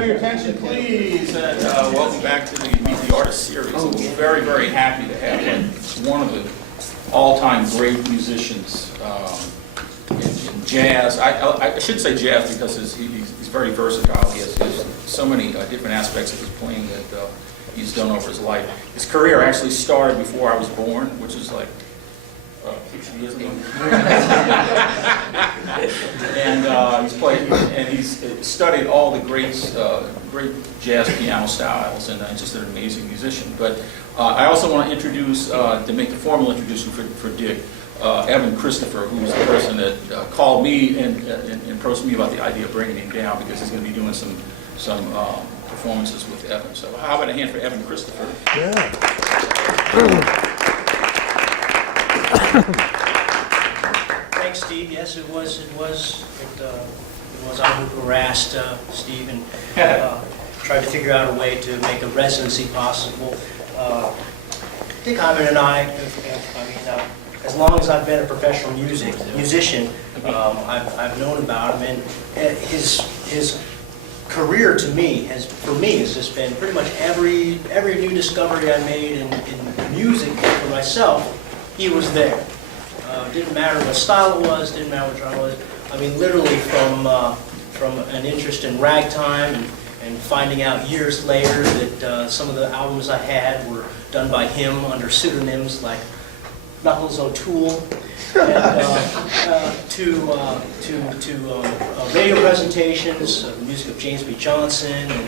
have your attention, please, and welcome back to the Meet the Artist series. We're very, very happy to have one of the all-time great musicians in jazz. I should say jazz because he's very versatile. He has so many different aspects of his playing that he's done over his life. His career actually started before I was born, which is like 60 years ago. And he's played, and he's studied all the great jazz piano styles, and just an amazing musician. But I also want to introduce, to make the formal introduction for Dick, Evan Christopher, who's the person that called me and approached me about the idea of bringing him down, because he's going to be doing some performances with Evan. So how about a hand for Evan Christopher? Yeah. Thanks, Steve. Yes, it was I who harassed Steve and tried to figure out a way to make a residency possible. Dick Hyman and I mean, as long as I've been a professional musician, I've known about him, and his career to me has just been pretty much every new discovery I made in music for myself. He was there. Didn't matter what style it was, didn't matter what genre it was. I mean, literally from an interest in ragtime and finding out years later that some of the albums I had were done by him under pseudonyms like Knuckles O'Toole, and to radio presentations, the music of James B. Johnson, and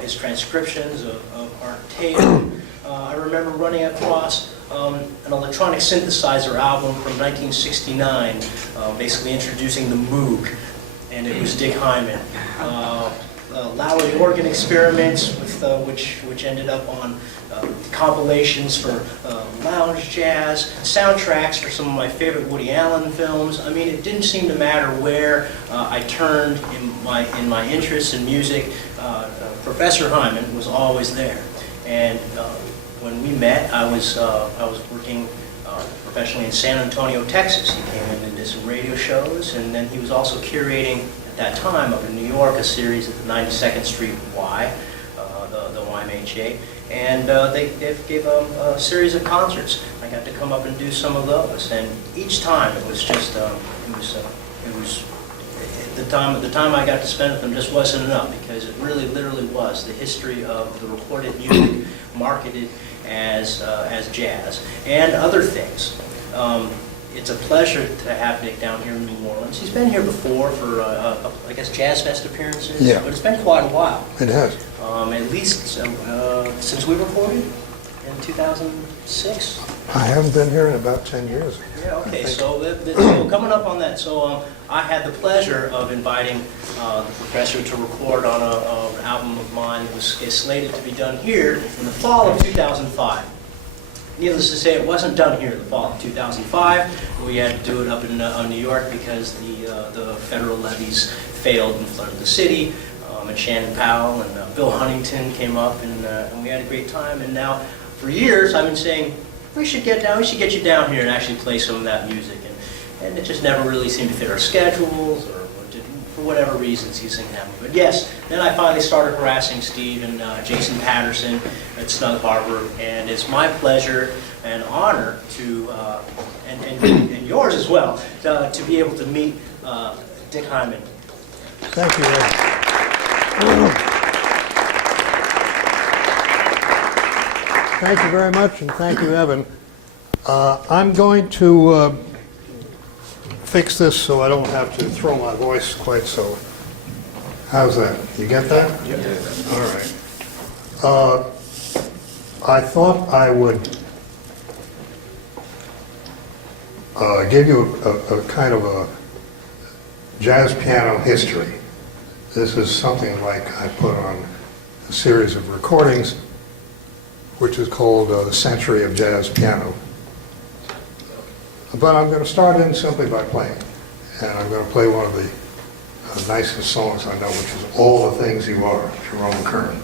his transcriptions of Art Tatum. I remember running across an electronic synthesizer album from 1969, basically introducing the Moog, and it was Dick Hyman. Lowry organ experiments, which ended up on compilations for lounge jazz, soundtracks for some of my favorite Woody Allen films. I mean, it didn't seem to matter where I turned in my interests in music. Professor Hyman was always there, and when we met, I was working professionally in San Antonio, Texas. He came in and did some radio shows, and then he was also curating at that time up in New York a series at the 92nd Street Y, the YMHA, and they gave a series of concerts. I got to come up and do some of those, and each time it was just the time I got to spend with them just wasn't enough, because it really literally was the history of the recorded music marketed as jazz and other things. It's a pleasure to have Dick down here in New Orleans. He's been here before for, I guess, Jazz Fest appearances, Yeah. but it's been quite a while. It has. At least since we recorded in 2006. I haven't been here in about 10 years. Yeah, okay, so so coming up on that, so I had the pleasure of inviting the professor to record on an album of mine that was slated to be done here in the fall of 2005. Needless to say, it wasn't done here in the fall of 2005. We had to do it up in New York because the federal levies failed and flooded the city. And Shannon Powell and Bill Huntington came up, and we had a great time. And now, for years, I've been saying, we should get you down here and actually play some of that music. And it just never really seemed to fit our schedules, or for whatever reasons he didn't have me. But yes, then I finally started harassing Steve and Jason Patterson at Snug Harbor, and it's my pleasure and honor to, and yours as well, to be able to meet Dick Hyman. Thank you, Ed. Thank you very much, and thank you, Evan. I'm going to fix this so I don't have to throw my voice quite so. How's that? You get that? Yep. All right. I thought I would give you a kind of a jazz piano history. This is something like I put on a series of recordings, which is called The Century of Jazz Piano. But I'm going to start in simply by playing. And I'm going to play one of the nicest songs I know, which is All the Things You Are, Jerome Kern.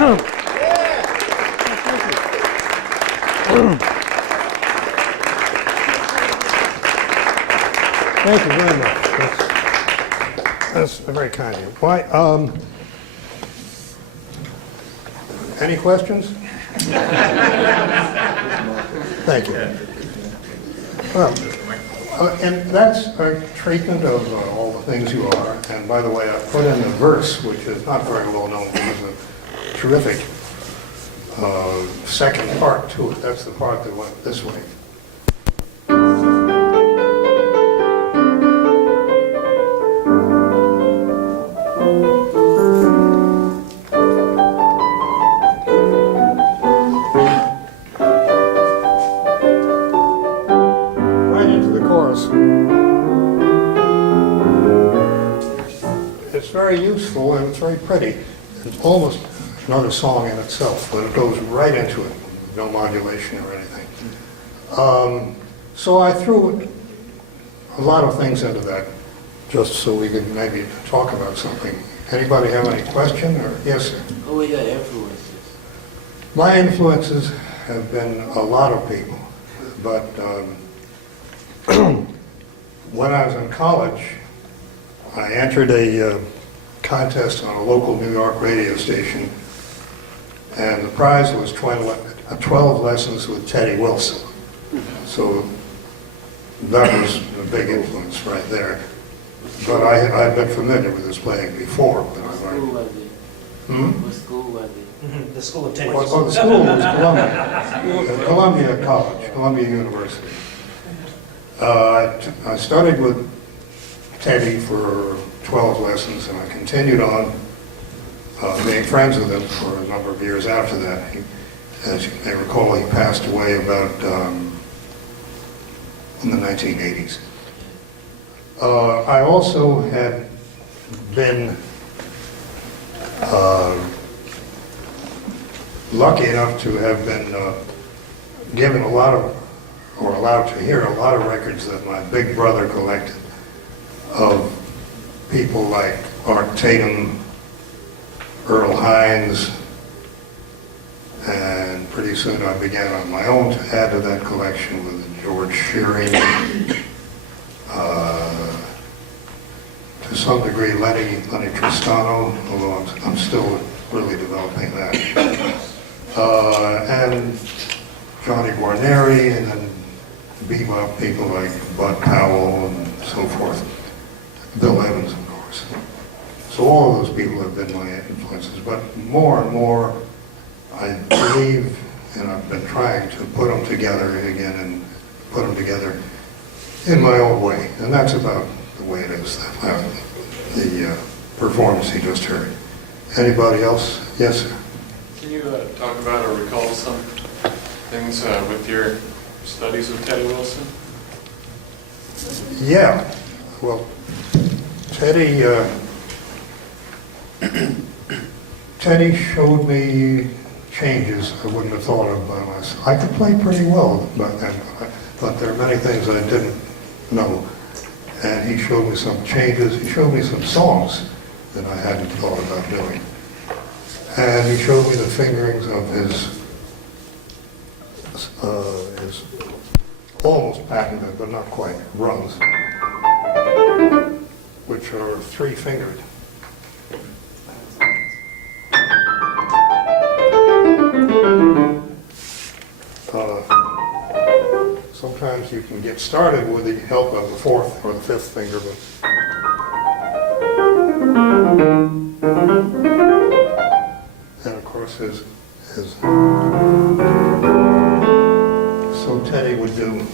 Thank you very much. That's very kind of you. Why, any questions? Thank you. Well, and that's a treatment of all the things you are. And by the way, I put in the verse, which is not very well known, but it's a terrific second part to it. That's the part that went this way. It's very useful and it's very pretty. It's almost another song in itself, but it goes right into it, no modulation or anything. So I threw a lot of things into that, just so we could maybe talk about something. Anybody have any question? Or yes, sir? Who were your influences? My influences have been a lot of people, but when I was in college, I entered a contest on a local New York radio station, and the prize was 12 lessons with Teddy Wilson. So that was a big influence right there. But I've been familiar with his playing before. But What school was it? What school was it? The School of Tennis. Well, the school was Columbia, Columbia College, Columbia University. I started with Teddy for 12 lessons, and I continued on being friends with him for a number of years after that. As you may recall, he passed away about in the 1980s. I also had been lucky enough to have been given a lot of, or allowed to hear a lot of records that my big brother collected of people like Art Tatum, Earl Hines, and pretty soon I began on my own to add to that collection with George Shearing, to some degree Lenny Tristano, although I'm still really developing that, and Johnny Guarneri, and then bebop people like Bud Powell and so forth. Bill Evans, of course. So all of those people have been my influences, but more and more I believe, and I've been trying to put them together again and put them together in my own way, and that's about the way it is, the performance you just heard. Anybody else? Yes, sir? Can you talk about or recall some things with your studies with Teddy Wilson? Yeah, well, Teddy showed me changes I wouldn't have thought of by myself. I could play pretty well, but there are many things I didn't know. And he showed me some changes. He showed me some songs that I hadn't thought about doing. And he showed me the fingerings of his almost patented, but not quite, runs, which are three-fingered. Sometimes you can get started with the help of the fourth or the fifth finger, but and of course his so Teddy would do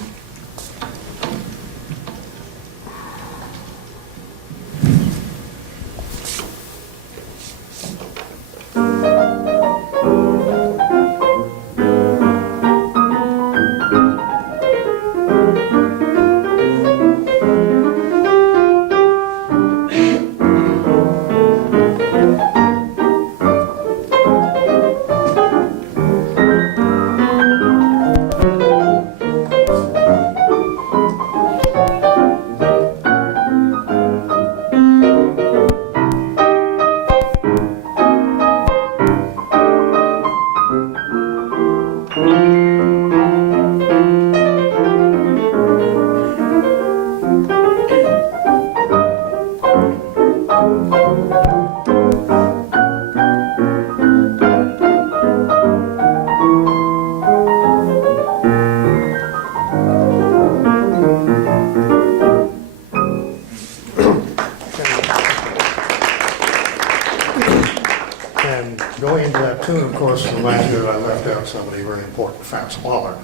And going into that tune, of course, reminds me that I left out somebody very important, Fats Waller.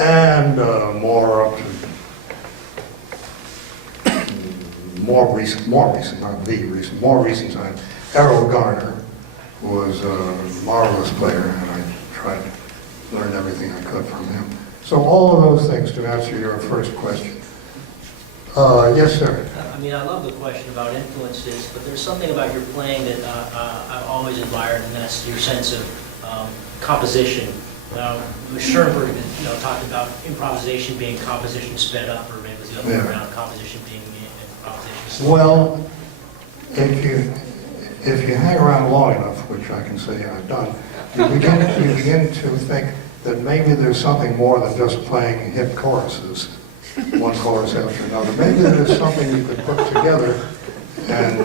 And more up to more recent, not the recent, more recent time, Errol Garner was a marvelous player, and I tried to learn everything I could from him. So all of those things to answer your first question. Yes, sir. I mean, I love the question about influences, but there's something about your playing that I've always admired, and that's your sense of composition. Schoenberg, talked about improvisation being composition sped up, or maybe it was the other way around, composition being improvisation sped up. Well, if you hang around long enough, which I can say I've done, you begin to think that maybe there's something more than just playing hit choruses, one chorus after another. Maybe there's something you could put together, and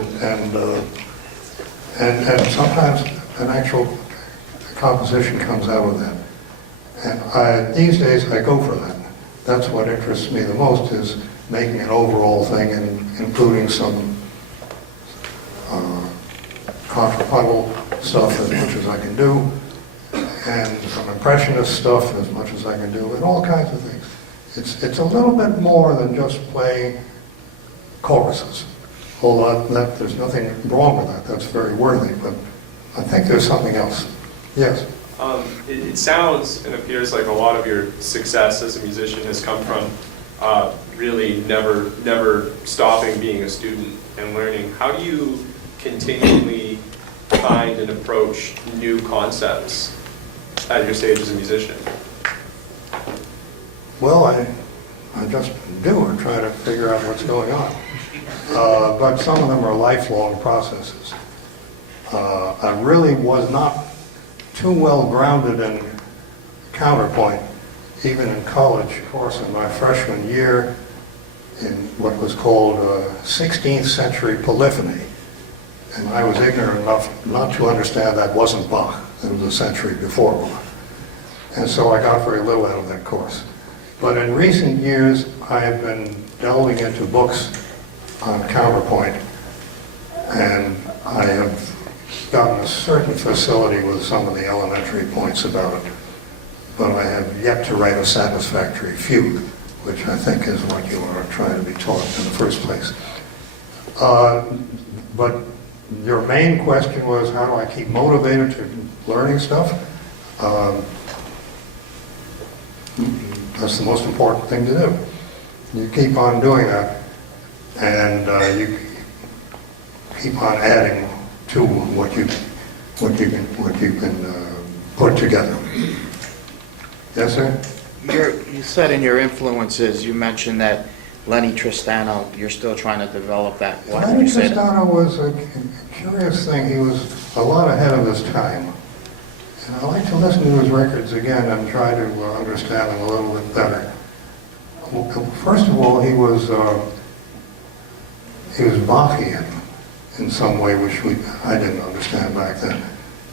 sometimes an actual composition comes out of that. And these days I go for that. That's what interests me the most, is making an overall thing and including some contrapuntal stuff as much as I can do, and some impressionist stuff as much as I can do, and all kinds of things. It's a little bit more than just playing choruses. Although there's nothing wrong with that. That's very worthy, but I think there's something else. Yes? It sounds and appears like a lot of your success as a musician has come from really never stopping being a student and learning. How do you continually find and approach new concepts at your stage as a musician? Well, I just do and try to figure out what's going on. But some of them are lifelong processes. I really was not too well grounded in counterpoint, even in college. Of course, in my freshman year, in what was called 16th century polyphony, and I was ignorant enough not to understand that wasn't Bach. It was a century before Bach. And so I got very little out of that course. But in recent years, I have been delving into books on counterpoint, and I have gotten a certain facility with some of the elementary points about it. But I have yet to write a satisfactory fugue, which I think is what you are trying to be taught in the first place. But your main question was, how do I keep motivated to learning stuff? That's the most important thing to do. You keep on doing that, and you keep on adding to what you can put together. Yes, sir? You said in your influences, you mentioned that Lenny Tristano, you're still trying to develop that. Why did Lenny you say that? Tristano was a curious thing. He was a lot ahead of his time. And I like to listen to his records again and try to understand them a little bit better. First of all, he was Bachian in some way, which I didn't understand back then.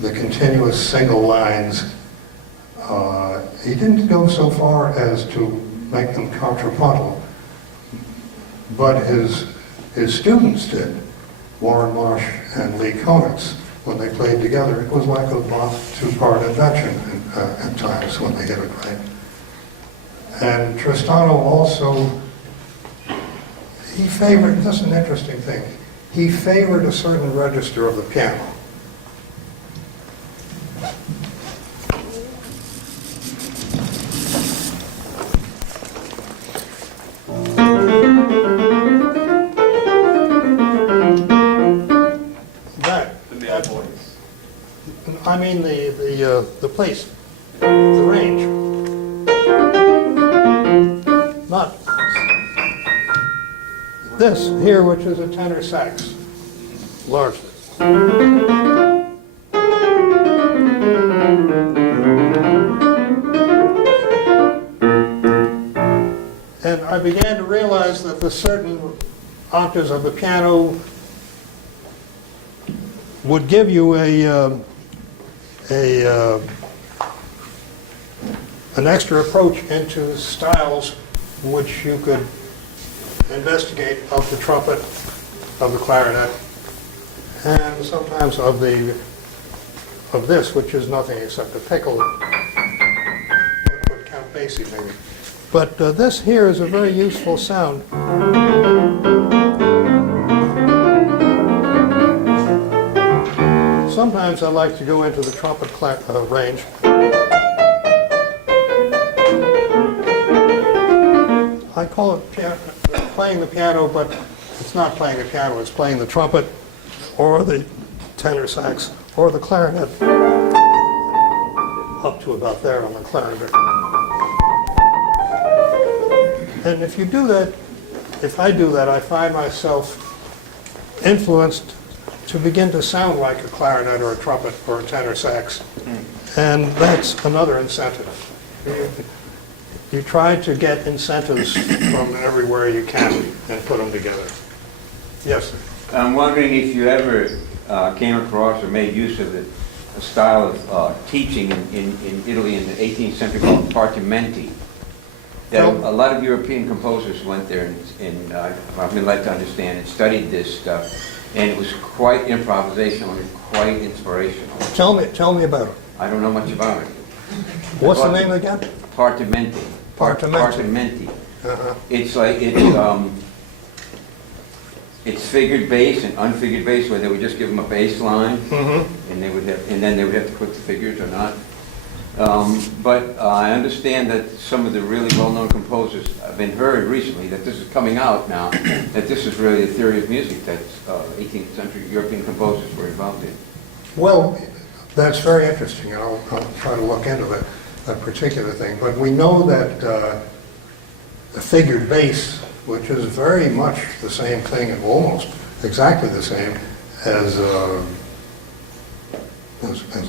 The continuous single lines. He didn't go so far as to make them contrapuntal, but his students did. Warren Marsh and Lee Konitz, when they played together, it was like a Bach two-part invention at times when they hit it right. And Tristano also, he favored, this is an interesting thing, he favored a certain register of the piano. I mean the place, the range. Not this here, which is a tenor sax, largely. And I began to realize that the certain octaves of the piano would give you an extra approach into styles which you could investigate of the trumpet, of the clarinet, and sometimes of the of this, which is nothing except a pickle, what would Count Basie maybe. But this here is a very useful sound. Sometimes I like to go into the trumpet range. I call it playing the piano, but it's not playing the piano, it's playing the trumpet or the tenor sax or the clarinet, up to about there on the clarinet. And if you do that, if I do that, I find myself influenced to begin to sound like a clarinet or a trumpet or a tenor sax. And that's another incentive. You try to get incentives from everywhere you can and put them together. Yes, sir. I'm wondering if you ever came across or made use of a style of teaching in Italy in the 18th century called partimenti. That a lot of European composers went there and I'd like to understand and studied this stuff, and it was quite improvisational and quite inspirational. Tell me about it. I don't know much about it. What's the name again? Partimenti. Partimenti. Partimenti. It's like it's figured bass and unfigured bass, where they would just give them a bass line, and then they would have to put the figures or not. But I understand that some of the really well-known composers have been heard recently that this is coming out now, that this is really a theory of music that 18th century European composers were involved in. Well, that's very interesting. I'll try to look into that particular thing. But we know that the figured bass, which is very much the same thing, and almost exactly the same as a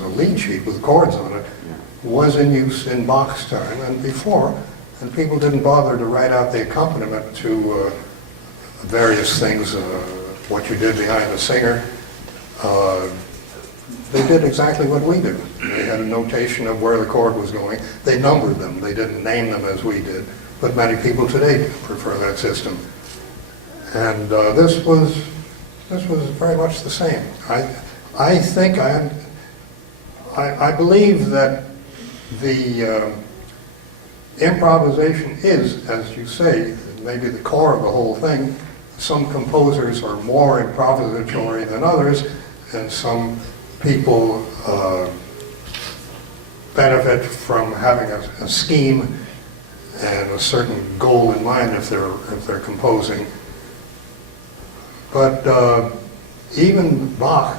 lead sheet with chords on it, was in use in Bach's time and before, and people didn't bother to write out the accompaniment to various things, what you did behind the singer. They did exactly what we do. They had a notation of where the chord was going. They numbered them. They didn't name them as we did, but many people today prefer that system. And this was very much the same. I think I believe that the improvisation is, as you say, maybe the core of the whole thing. Some composers are more improvisatory than others, and some people benefit from having a scheme and a certain goal in mind if they're composing. But even Bach,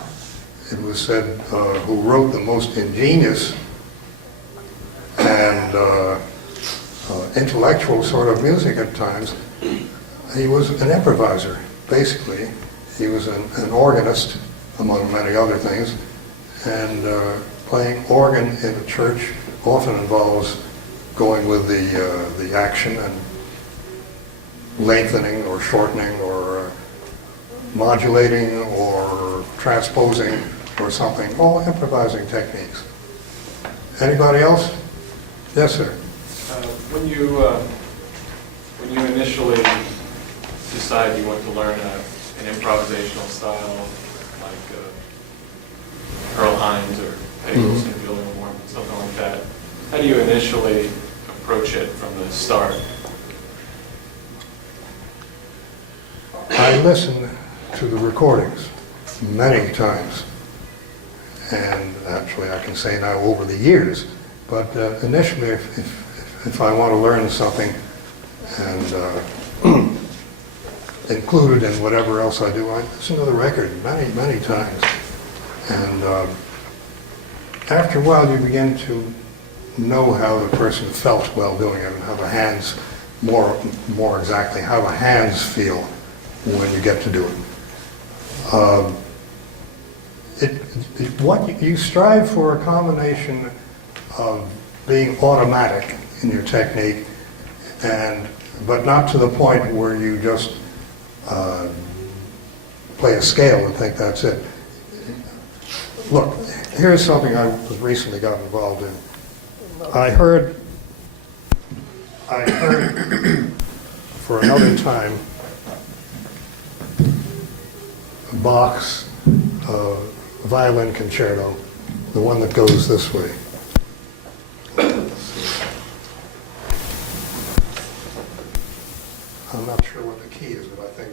it was said, who wrote the most ingenious and intellectual sort of music at times, he was an improviser, basically. He was an organist, among many other things, and playing organ in a church often involves going with the action and lengthening or shortening or modulating or transposing or something, all improvising techniques. Anybody else? Yes, sir. When you initially decide you want to learn an improvisational style like Earl Hines or Eddie Wilson, Julian Warren, something like that, how do you initially approach it from the start? I listen to the recordings many times, and actually I can say now over the years, but initially if I want to learn something and include it in whatever else I do, I listen to the record many times. And after a while you begin to know how the person felt while doing it, and how the hands, more exactly, how the hands feel when you get to do it. What you strive for, a combination of being automatic in your technique, but not to the point where you just play a scale and think that's it. Look, here's something I recently got involved in. I heard for another time Bach's violin concerto, the one that goes this way. I'm not sure what the key is, but I think.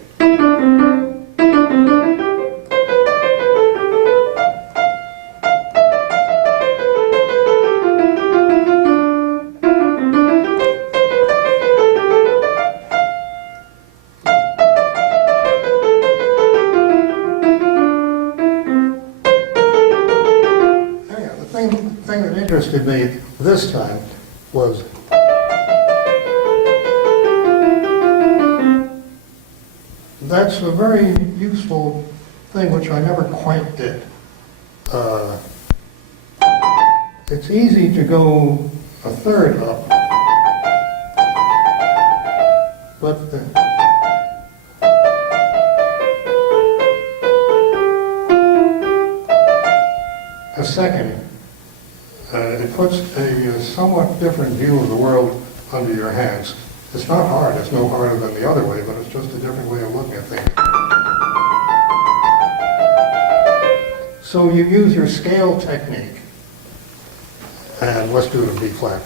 Anyhow, the thing that interested me this time was that's a very useful thing which I never quite did. It's easy to go a third up, but a second, it puts a somewhat different view of the world under your hands. It's not hard, it's no harder than the other way, but it's just a different way of looking at things. So you use your scale technique, and let's do it in B flat.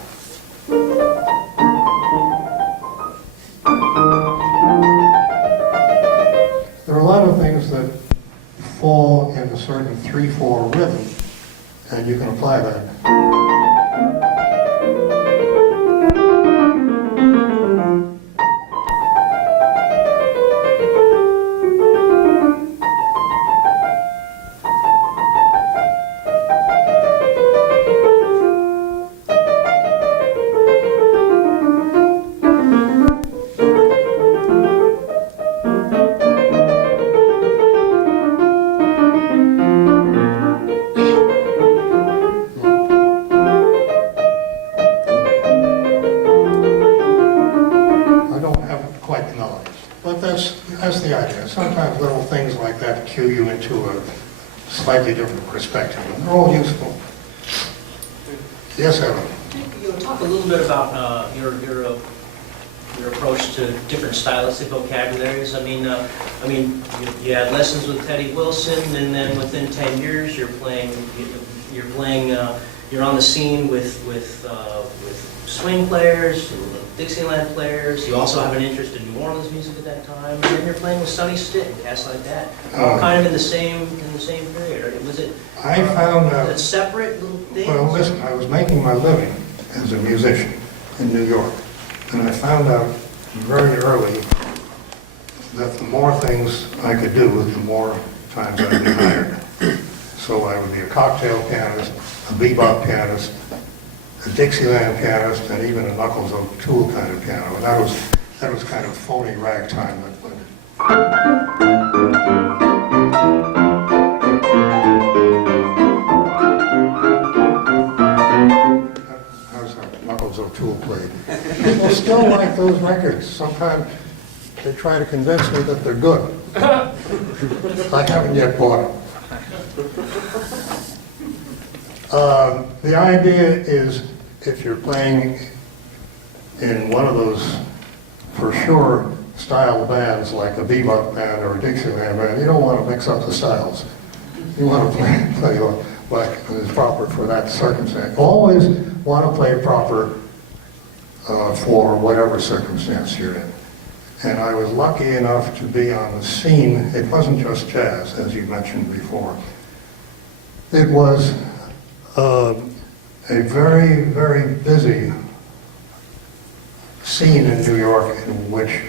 There are a lot of things that fall in a certain 3/4 rhythm, and you can apply that. I don't have quite the knowledge, but that's the idea. Sometimes little things like that cue you into a slightly different perspective, and they're all useful. Yes, Evan? You know, talk a little bit about your approach to different stylistic vocabularies. I mean, you had lessons with Teddy Wilson, and then within 10 years, you're on the scene with swing players, Dixieland players. You also have an interest in New Orleans music at that time, and then you're playing with Sonny Stitt and cats like that. All kind of in the same period. Or was it? I found was it separate little things? Well, listen, I was making my living as a musician in New York, and I found out very early that the more things I could do, the more times I'd be hired. So I would be a cocktail pianist, a bebop pianist, a Dixieland pianist, and even a Knuckles O'Toole kind of piano. And that was kind of phony ragtime. How's that Knuckles O'Toole played? People still like those records. Sometimes they try to convince me that they're good. I haven't yet bought them. The idea is, if you're playing in one of those, for sure, style bands like a bebop band or a Dixieland band, you don't want to mix up the styles. You want to play like is proper for that circumstance. Always want to play proper for whatever circumstance you're in. And I was lucky enough to be on the scene. It wasn't just jazz, as you mentioned before. It was a very, very busy scene in New York in which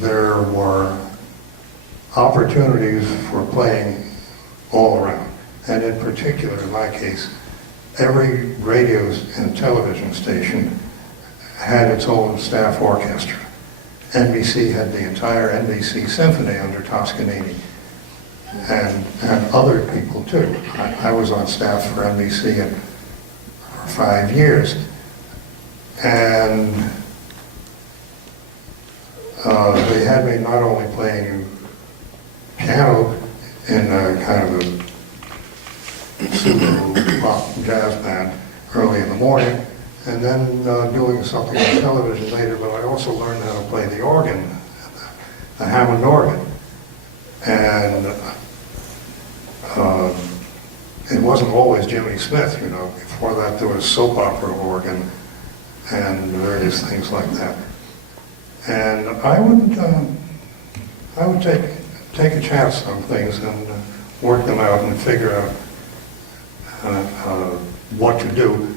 there were opportunities for playing all around. And in particular, in my case, every radio and television station had its own staff orchestra. NBC had the entire NBC Symphony under Toscanini, and other people too. I was on staff for NBC for 5 years, and they had me not only playing piano in a kind of a super pop jazz band early in the morning, and then doing something on television later, but I also learned how to play the organ, the Hammond organ. And it wasn't always Jimmy Smith, you know. Before that, there was soap opera organ and various things like that. And I would take a chance on things and work them out and figure out what to do.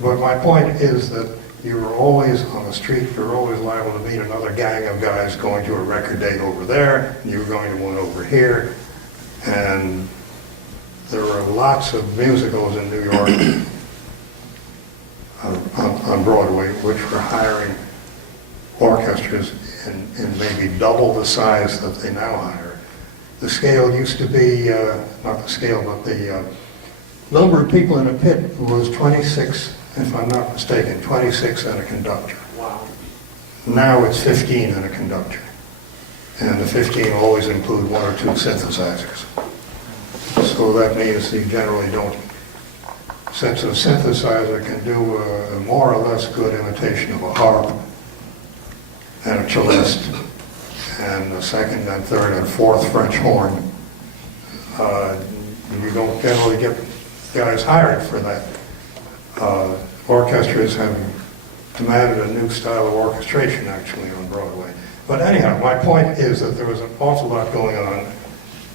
But my point is that you're always on the street, you're always liable to meet another gang of guys going to a record date over there, you're going to one over here, and there were lots of musicals in New York on Broadway which were hiring orchestras in maybe double the size that they now hire. The scale used to be, not the scale, but the number of people in a pit was 26, if I'm not mistaken, 26 and a conductor. Wow. Now it's 15 and a conductor. And the 15 always include one or two synthesizers. So that means you generally don't, since a synthesizer can do a more or less good imitation of a harp and a cellist and a second and third and fourth French horn, you don't generally get guys hired for that. Orchestras have demanded a new style of orchestration actually on Broadway. But anyhow, my point is that there was an awful lot going on,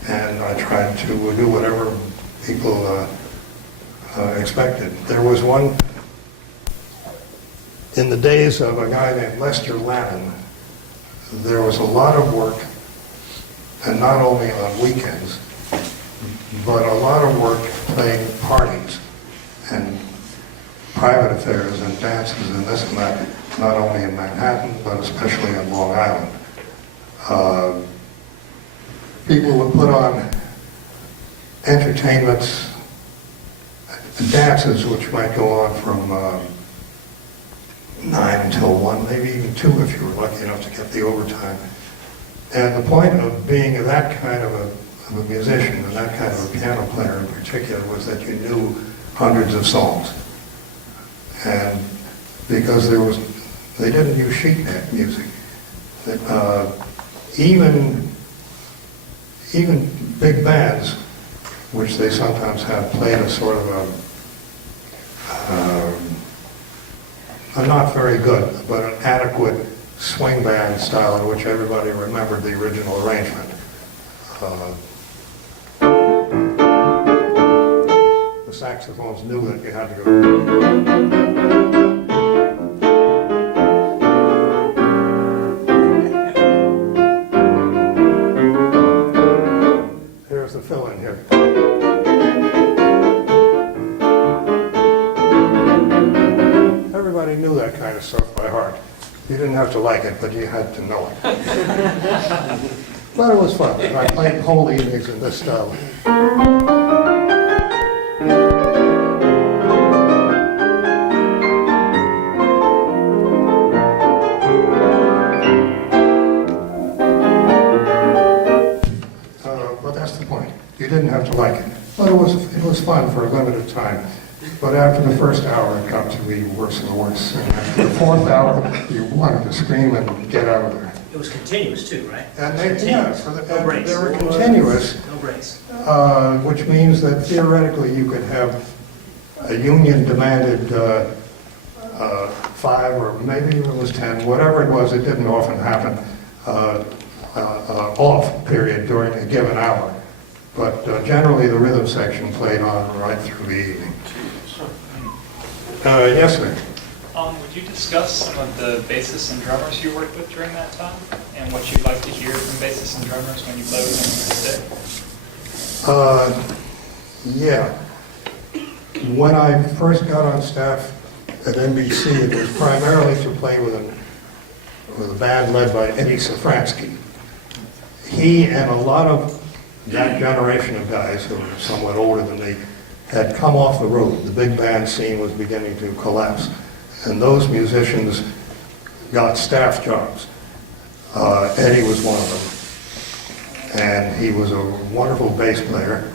and I tried to do whatever people expected. There was one, in the days of a guy named Lester Lannon, there was a lot of work, and not only on weekends, but a lot of work playing parties and private affairs and dances and this and that, not only in Manhattan, but especially in Long Island. People would put on entertainments, dances which might go on from 9 until 1, maybe even 2 if you were lucky enough to get the overtime. And the point of being that kind of a musician and that kind of a piano player in particular was that you knew hundreds of songs. And because they didn't use sheet music. Even big bands, which they sometimes have, played a sort of a not very good, but an adequate swing band style in which everybody remembered the original arrangement. The saxophones knew that you had to go. Here's the fill-in here. Everybody knew that kind of stuff by heart. You didn't have to like it, but you had to know it. But it was fun. I played whole evenings in this style. But that's the point. You didn't have to like it. But it was fun for a limited time. But after the first hour, it got to be worse and worse. And after the fourth hour, you wanted to scream and get out of there. It was continuous too, right? And No breaks. they were continuous, No breaks. which means that theoretically you could have a union-demanded 5 or maybe it was 10, whatever it was, it didn't often happen, off period during a given hour. But generally the rhythm section played on right through the evening. Yes, sir. Would you discuss some of the bassists and drummers you worked with during that time, and what you'd like to hear from bassists and drummers when you play with them today? Yeah. When I first got on staff at NBC, it was primarily to play with a band led by Eddie Safransky. He and a lot of that generation of guys who were somewhat older than me had come off the road. The big band scene was beginning to collapse. And those musicians got staff jobs. Eddie was one of them. And he was a wonderful bass player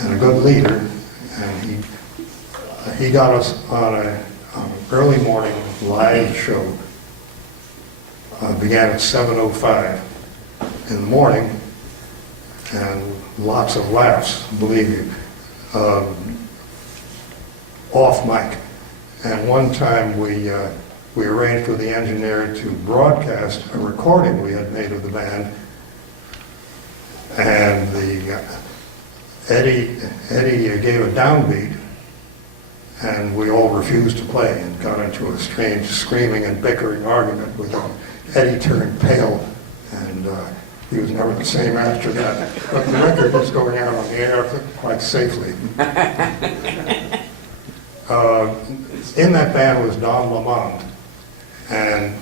and a good leader. And he got us on an early morning live show. Began at 7:05 in the morning, and lots of laughs, believe you. off mic. And one time we arranged with the engineer to broadcast a recording we had made of the band, and Eddie gave a downbeat, and we all refused to play and got into a strange screaming and bickering argument with him. Eddie turned pale, and he was never the same after that. But the record is going out on the air quite safely. In that band was Don Lamont, and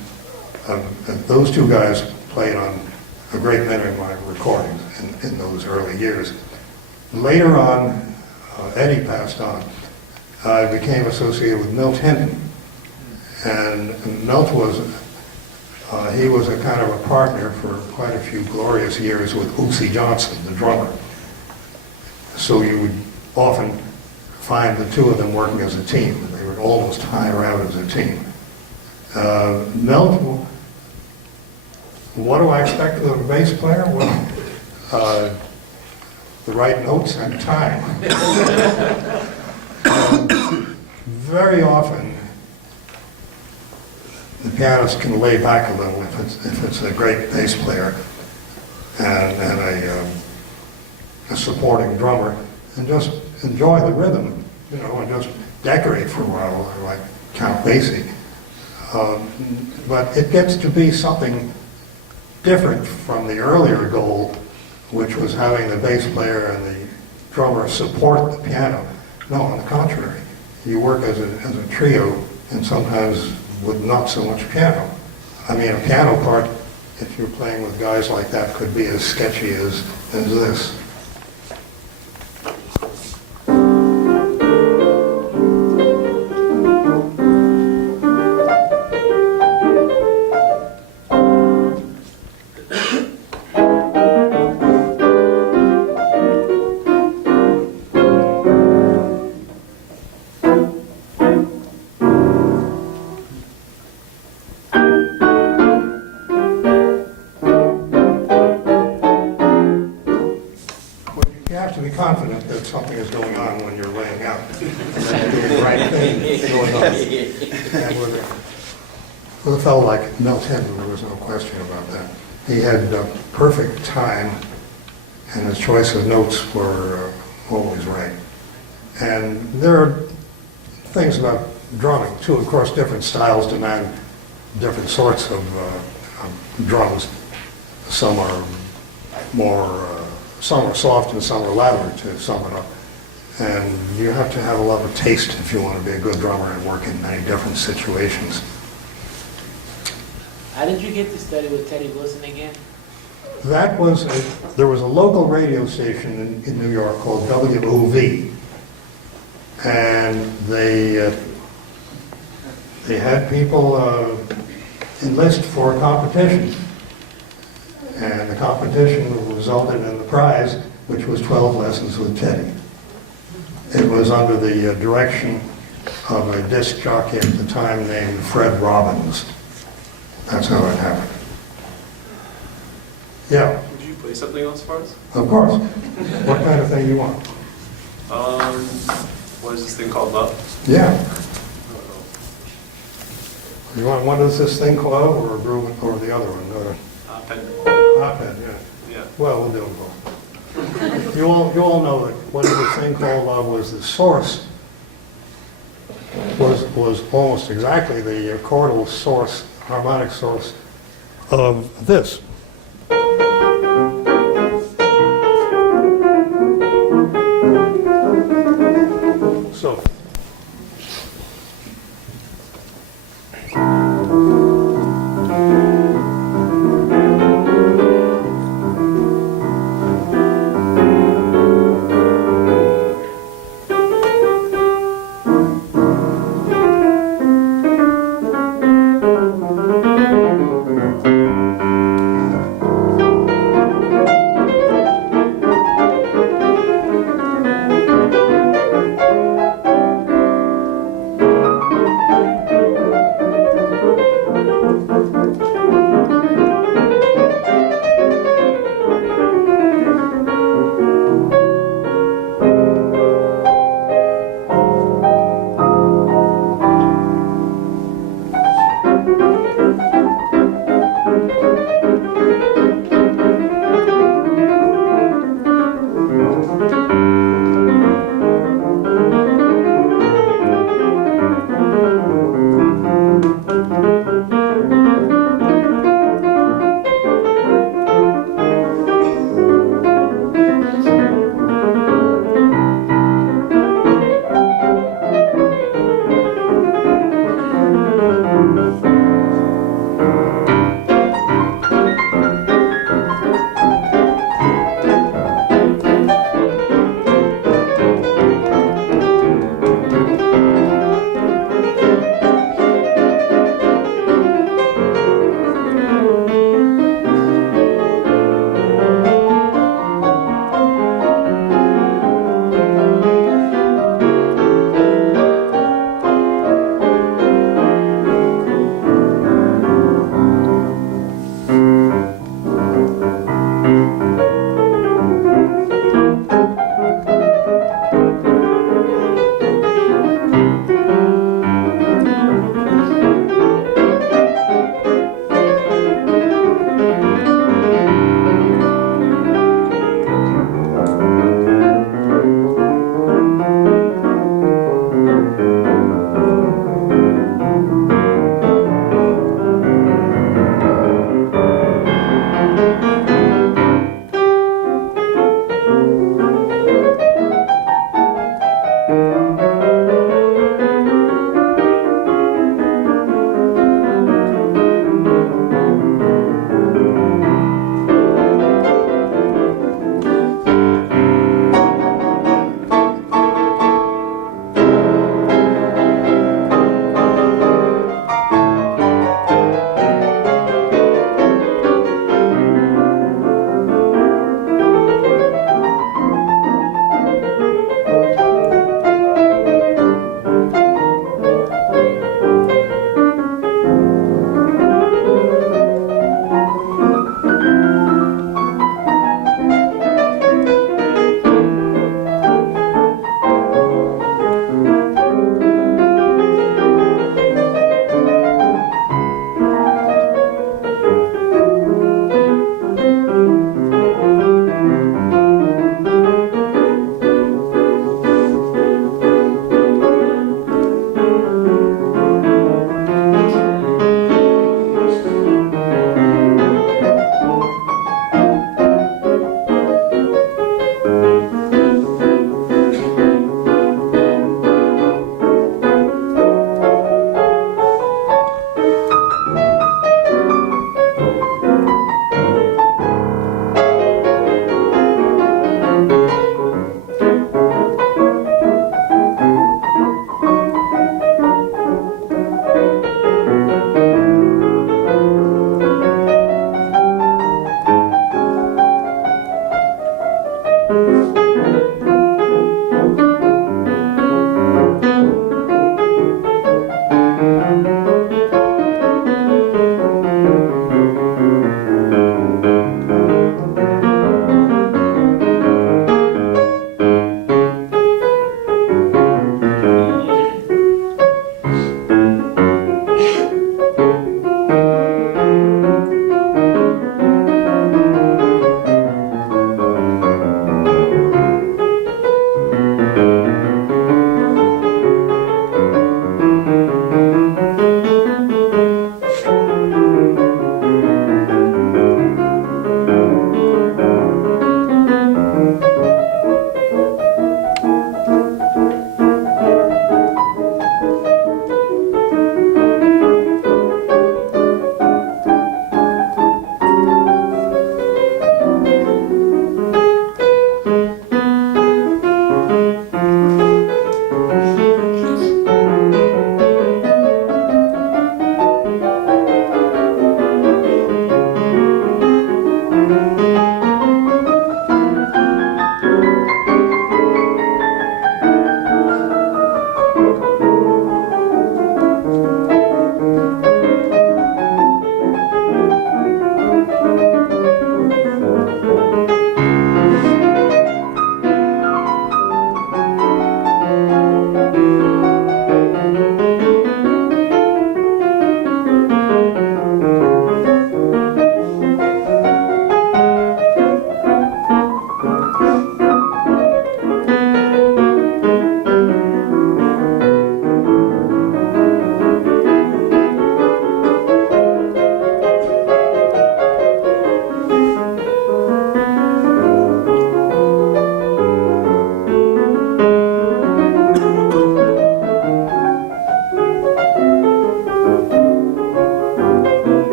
those two guys played on a great many of my recordings in those early years. Later on, Eddie passed on. I became associated with Milt Hinton, and Milt was he was a kind of a partner for quite a few glorious years with Oosie Johnson, the drummer. So you would often find the two of them working as a team. They would almost hire out as a team. Milt, what do I expect of a bass player? Well, the right notes and time. Very often, the pianist can lay back a little if it's a great bass player and a supporting drummer, and just enjoy the rhythm, and just decorate for a while, like Count Basie. But it gets to be something different from the earlier goal, which was having the bass player and the drummer support the piano. No, on the contrary, you work as a trio, and sometimes with not so much piano. I mean, a piano part, if you're playing with guys like that, could be as sketchy as this. You have to be confident that something is going on when you're laying out. That you're doing the right thing going on. And with a fellow like Milt Hinton, there was no question about that. He had perfect time, and his choice of notes were always right. And there are things about drumming, too. Of course, different styles demand different sorts of drums. Some are some are soft and some are louder, to sum it up. And you have to have a lot of taste if you want to be a good drummer and work in many different situations. How did you get to study with Teddy Wilson again? There was a local radio station in New York called WOV, and they had people enlist for a competition. And the competition resulted in the prize, which was 12 lessons with Teddy. It was under the direction of a disc jockey at the time named Fred Robbins. That's how it happened. Yeah, Would you play something else for us? of course. What kind of thing you want? What is this thing called, Love? Yeah. You want one of this thing called or the other one? Pen. Op-ed, yeah. Yeah. Well, we'll do them both. You all know that what this thing called Love was the source, was almost exactly the chordal source, harmonic source of this. So.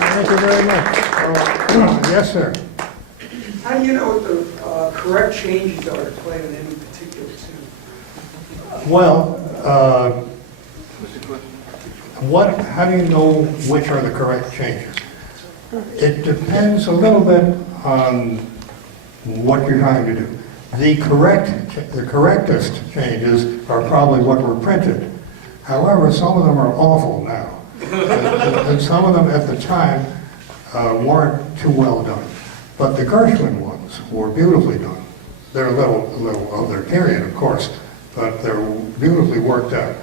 Thank you very much. Yes, sir. How do you know what the correct changes are to play in any particular tune? Well, how do you know which are the correct changes? It depends a little bit on what you're trying to do. The correctest changes are probably what were printed. However, some of them are awful now. And some of them at the time weren't too well done. But the Gershwin ones were beautifully done. They're a little of their period, of course, but they're beautifully worked out.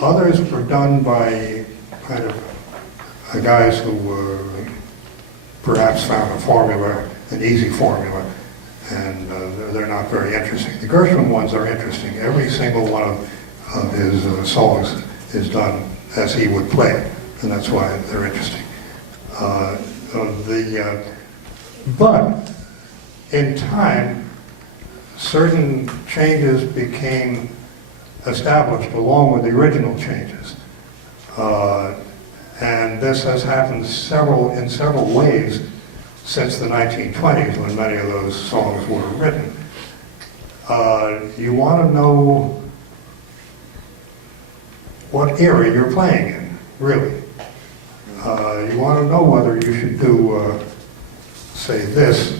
Others were done by kind of guys who perhaps found a formula, an easy formula, and they're not very interesting. The Gershwin ones are interesting. Every single one of his songs is done as he would play it, and that's why they're interesting. But in time, certain changes became established along with the original changes. And this has happened in several ways since the 1920s, when many of those songs were written. You want to know what era you're playing in, really. You want to know whether you should do, say, this.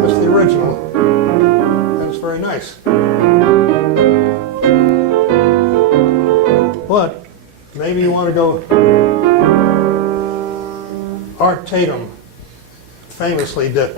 That's the original, and it's very nice. But maybe you want to go. Art Tatum famously did.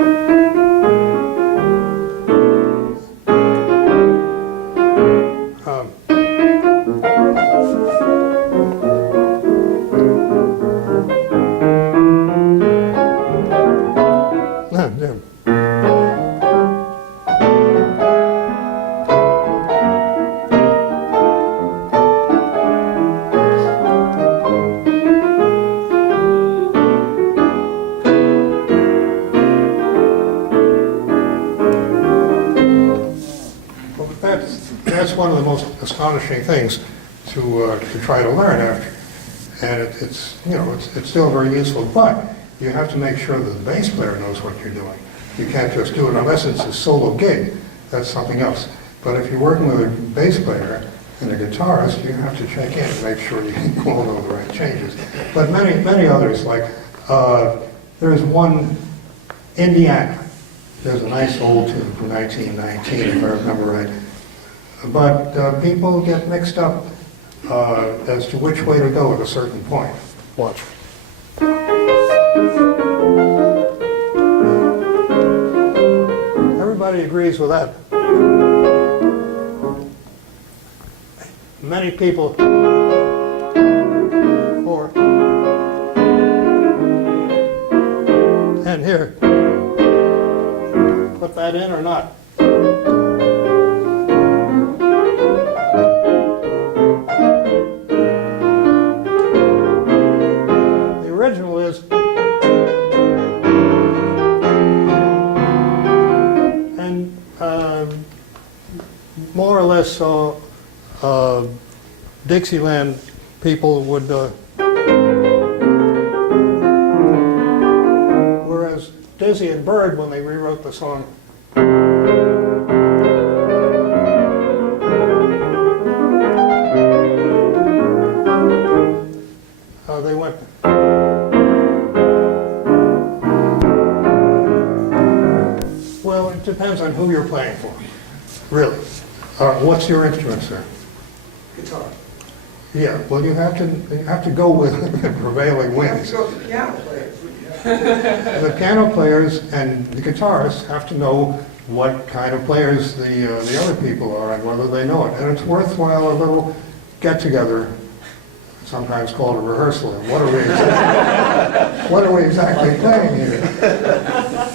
That's one of the most astonishing things to try to learn after, and it's still very useful. But you have to make sure that the bass player knows what you're doing. You can't just do it unless it's a solo gig. That's something else. But if you're working with a bass player and a guitarist, you have to check in and make sure you all know the right changes. But many others, like there's one, Indiana. There's a nice old tune from 1919, if I remember right. But people get mixed up as to which way to go at a certain point. Watch. Everybody agrees with that. Many people, or, and here, put that in or not? More or less so, Dixieland people would, whereas Dizzy and Bird, when they rewrote the song, they went, well, it depends on who you're playing for, really. What's your instrument, sir? Guitar. Yeah, well, you have to go with the prevailing winds. Go to the piano players. The piano players and the guitarists have to know what kind of players the other people are and whether they know it. And it's worthwhile a little get-together, sometimes called a rehearsal. And what are we exactly playing here?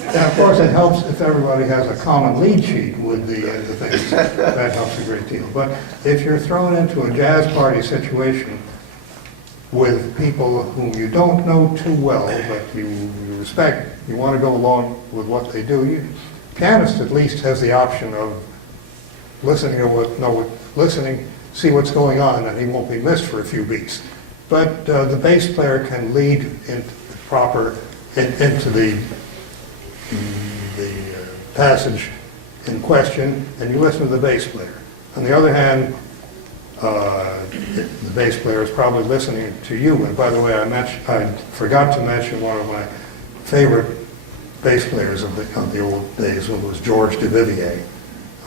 And of course, it helps if everybody has a common lead sheet with the things. That helps a great deal. But if you're thrown into a jazz party situation with people whom you don't know too well, but you respect, you want to go along with what they do, pianist at least has the option of listening to see what's going on, and he won't be missed for a few beats. But the bass player can lead into the passage in question, and you listen to the bass player. On the other hand, the bass player is probably listening to you. And by the way, I forgot to mention one of my favorite bass players of the old days, who was George Duvivier,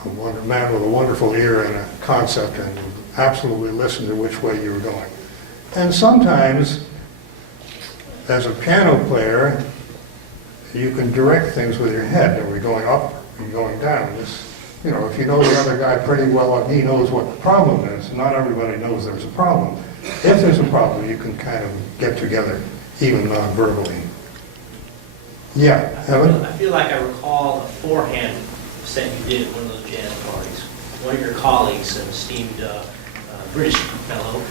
a man with a wonderful ear and a concept, and would absolutely listen to which way you were going. And sometimes, as a piano player, you can direct things with your head. Are we going up? Are we going down? If you know the other guy pretty well, he knows what the problem is. Not everybody knows there's a problem. If there's a problem, you can kind of get together, even non-verbally. Yeah, Evan? I feel like I recall a forehand set you did at one of those jazz parties. One of your colleagues, an esteemed British fellow,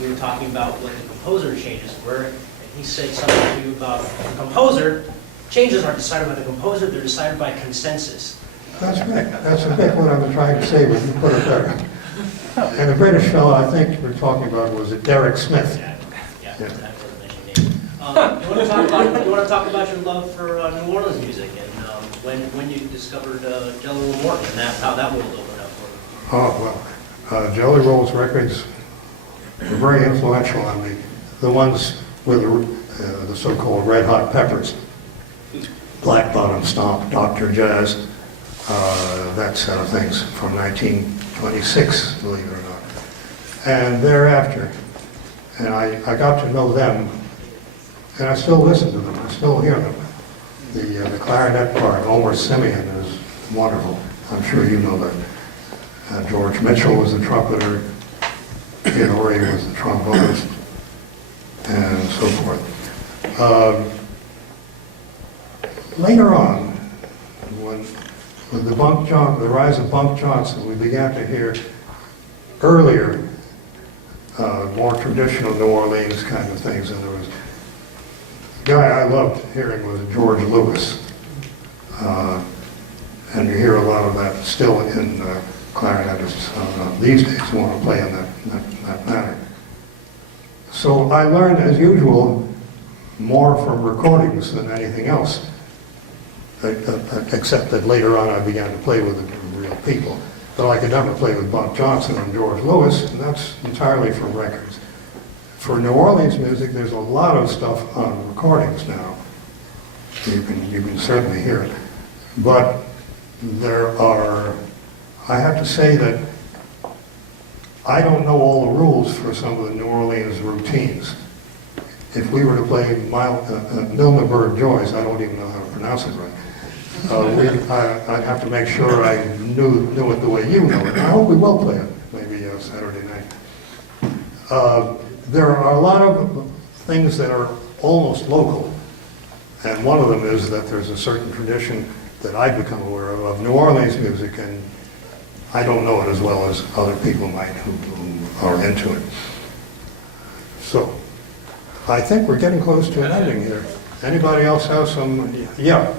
we were talking about what the composer changes were, and he said something to you about the composer. Changes aren't decided by the composer, they're decided by consensus. That's right. That's a bit what I've been trying to say, but you put it there. And the British fellow I think we're talking about was Derek Smith. Yeah, that's what I mentioned name. You want to talk about your love for New Orleans music and when you discovered Jelly Roll Morton and how that world opened up for you? Oh, well, Jelly Roll's records were very influential on me. The ones with the so-called Red Hot Peppers. Black Bottom Stomp, Dr. Jazz, that set of things from 1926, believe it or not. And thereafter, and I got to know them, and I still listen to them, I still hear them. The clarinet part, Omer Simeon, is wonderful. I'm sure you know that. George Mitchell was the trumpeter, Theodore was the trombonist, and so forth. Later on, with the rise of Bunk Johnson, we began to hear earlier, more traditional New Orleans kind of things, and there was a guy I loved hearing was George Lewis, and you hear a lot of that still in clarinetists these days who want to play in that manner. So I learned, as usual, more from recordings than anything else. Except that later on I began to play with the real people. But I could never play with Bunk Johnson and George Lewis, and that's entirely from records. For New Orleans music, there's a lot of stuff on recordings now. You can certainly hear it. But I have to say that I don't know all the rules for some of the New Orleans routines. If we were to play Milneberg Joys, I don't even know how to pronounce it right. I'd have to make sure I knew it the way you know it. I hope we will play it, maybe Saturday night. There are a lot of things that are almost local, and one of them is that there's a certain tradition that I've become aware of New Orleans music, and I don't know it as well as other people might who are into it. So, I think we're getting close to an ending here. Anybody else have some? Yeah.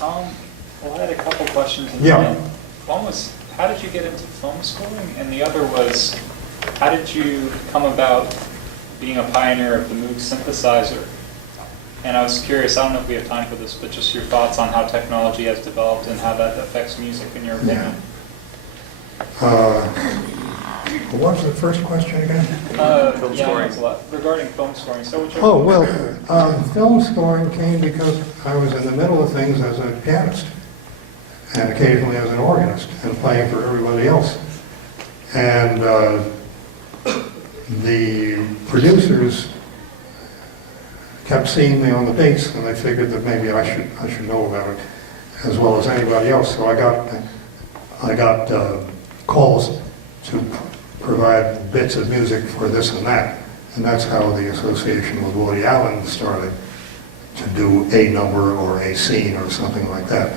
Well, I had a couple questions. Yeah. One was, how did you get into film scoring? And the other was, how did you come about being a pioneer of the Moog synthesizer? And I was curious, I don't know if we have time for this, but just your thoughts on how technology has developed and how that affects music in your opinion. What was the first question again? Film scoring. Regarding film scoring. So Film scoring came because I was in the middle of things as a pianist and occasionally as an organist and playing for everybody else. And the producers kept seeing me on the bass, and they figured that maybe I should know about it as well as anybody else. So I got calls to provide bits of music for this and that, and that's how the association with Woody Allen started, to do a number or a scene or something like that.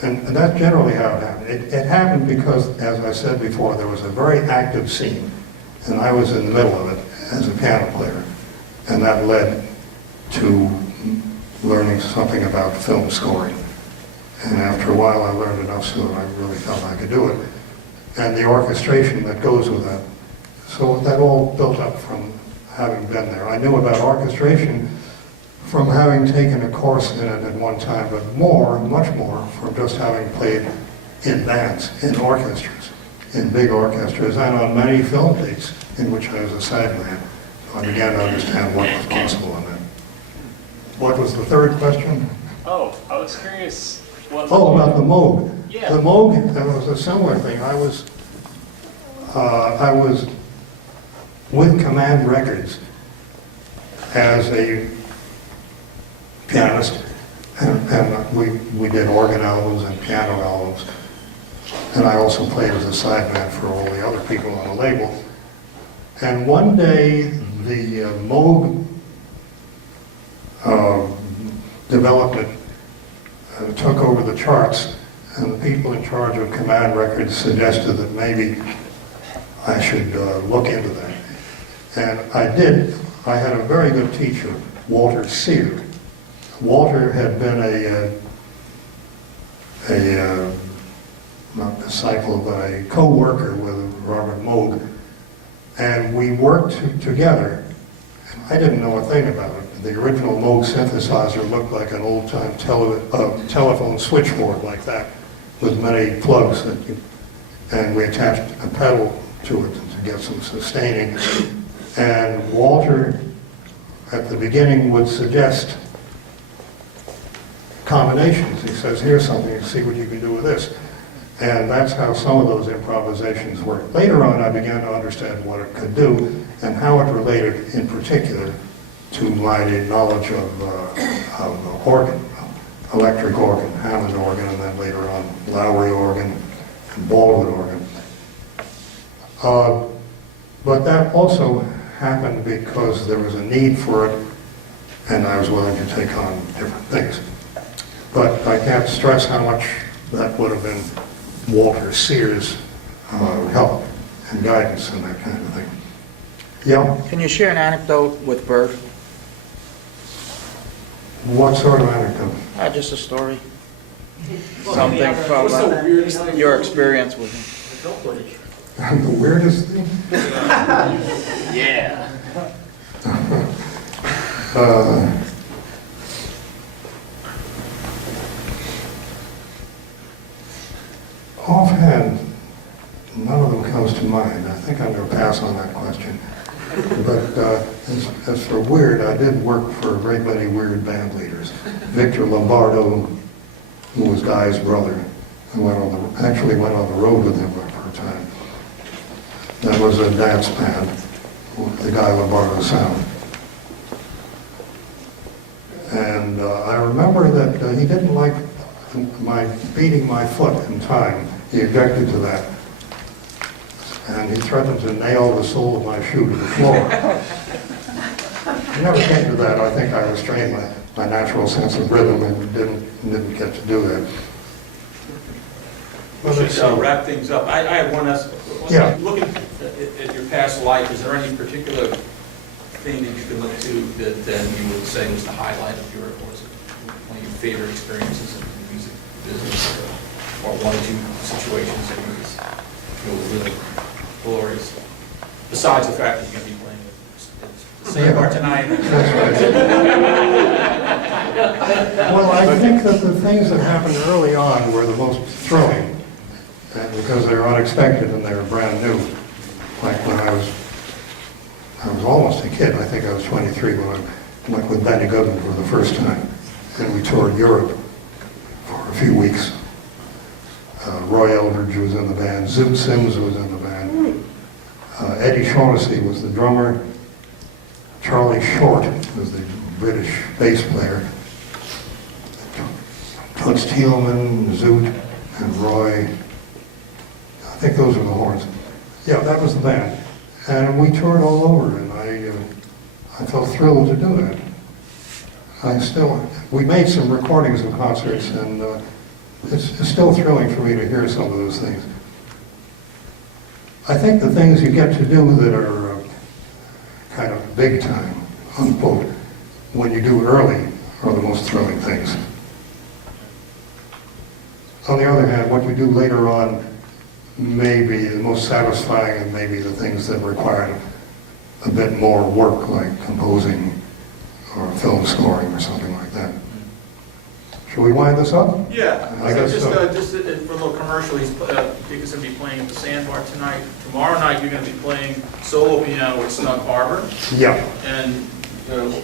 And that's generally how it happened. It happened because, as I said before, there was a very active scene, and I was in the middle of it as a piano player, and that led to learning something about film scoring. And after a while, I learned enough so that I really felt I could do it. And the orchestration that goes with that. So that all built up from having been there. I knew about orchestration from having taken a course in it at one time, but more, much more, from just having played in bands, in orchestras, in big orchestras, and on many film dates in which I was a sideman. I began to understand what was possible in that. What was the third question? Oh, I was curious what... Oh, about the Moog. Yeah. The Moog, that was a similar thing. I was with Command Records as a pianist, and we did organ albums and piano albums. And I also played as a sideman for all the other people on the label. And one day, the Moog development took over the charts, and the people in charge of Command Records suggested that maybe I should look into that. And I did. I had a very good teacher, Walter Sear. Walter had been not disciple, but a co-worker with Robert Moog. And we worked together. I didn't know a thing about it. The original Moog synthesizer looked like an old-time telephone switchboard like that, with many plugs, and we attached a pedal to it to get some sustaining. And Walter, at the beginning, would suggest combinations. He says, here's something, see what you can do with this. And that's how some of those improvisations worked. Later on, I began to understand what it could do and how it related in particular to my knowledge of organ, electric organ, Hammond organ, and then later on Lowry organ and Baldwin organ. But that also happened because there was a need for it, and I was willing to take on different things. But I can't stress how much that would have been Walter Sear's help and guidance and that kind of thing. Yeah? Can you share an anecdote with Bert? What sort of anecdote? Just a story. Something from your experience with him. The weirdest thing? Yeah. Offhand, none of them comes to mind. I think I'm going to pass on that question. But as for weird, I did work for a great many weird band leaders. Victor Lombardo, who was Guy's brother, who actually went on the road with him for a time. That was a dance band, the Guy Lombardo Sound. And I remember that he didn't like my beating my foot in time. He objected to that. And he threatened to nail the sole of my shoe to the floor. He never came to that. I think I restrained my natural sense of rhythm and didn't get to do that. We should wrap things up. I have one last, Yeah. looking at your past life, is there any particular thing that you can look to that you would say was the highlight of your, or was it one of your favorite experiences in the music business, or one or two situations that you was really glorious? Besides the fact that you're going to be playing the same part tonight. That's right. Well, I think that the things that happened early on were the most thrilling, because they were unexpected and they were brand new. Like when I was almost a kid. I think I was 23 when I went with Benny Goodman for the first time, and we toured Europe for a few weeks. Roy Eldridge was in the band. Zoot Sims was in the band. Eddie Shaughnessy was the drummer. Charlie Short was the British bass player. Toots Thielman, Zoot, and Roy. I think those were the horns. Yeah, that was the band. And we toured all over, and I felt thrilled to do that. We made some recordings of concerts, and it's still thrilling for me to hear some of those things. I think the things you get to do that are kind of big time, unquote, when you do early are the most thrilling things. on the other hand, what you do later on may be the most satisfying and maybe the things that require a bit more work, like composing or film scoring or something like that. Should we wind this up? Yeah, I guess just, so. just for a little commercial, he's going to be playing at the Sandbar tonight. Tomorrow night, you're going to be playing solo piano at Snug Harbor. Yeah. And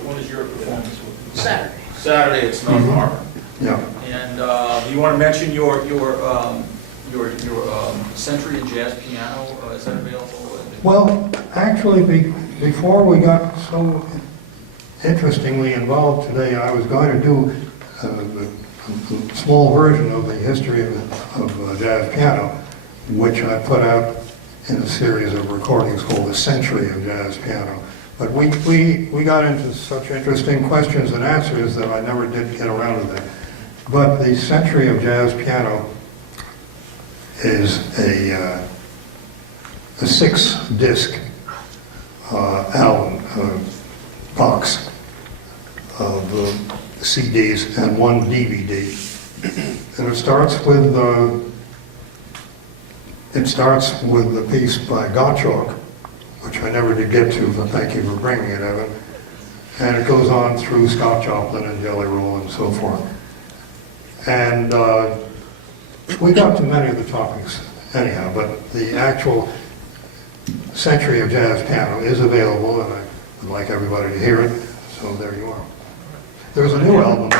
when is your performance? Saturday. Saturday at Snug Mhm. Harbor. Yeah. And do you want to mention your Century and Jazz piano? Is that available? Well, actually, before we got so interestingly involved today, I was going to do a small version of the history of jazz piano, which I put out in a series of recordings called The Century of Jazz Piano. But we got into such interesting questions and answers that I never did get around to that. But The Century of Jazz Piano is a 6-disc album box of CDs and 1 DVD, and it starts with a piece by Gottschalk, which I never did get to, but thank you for bringing it, Evan. And it goes on through Scott Joplin and Jelly Roll and so forth. And we got to many of the topics anyhow, but the actual Century of Jazz Piano is available, and I would like everybody to hear it, so there you are. There's a new album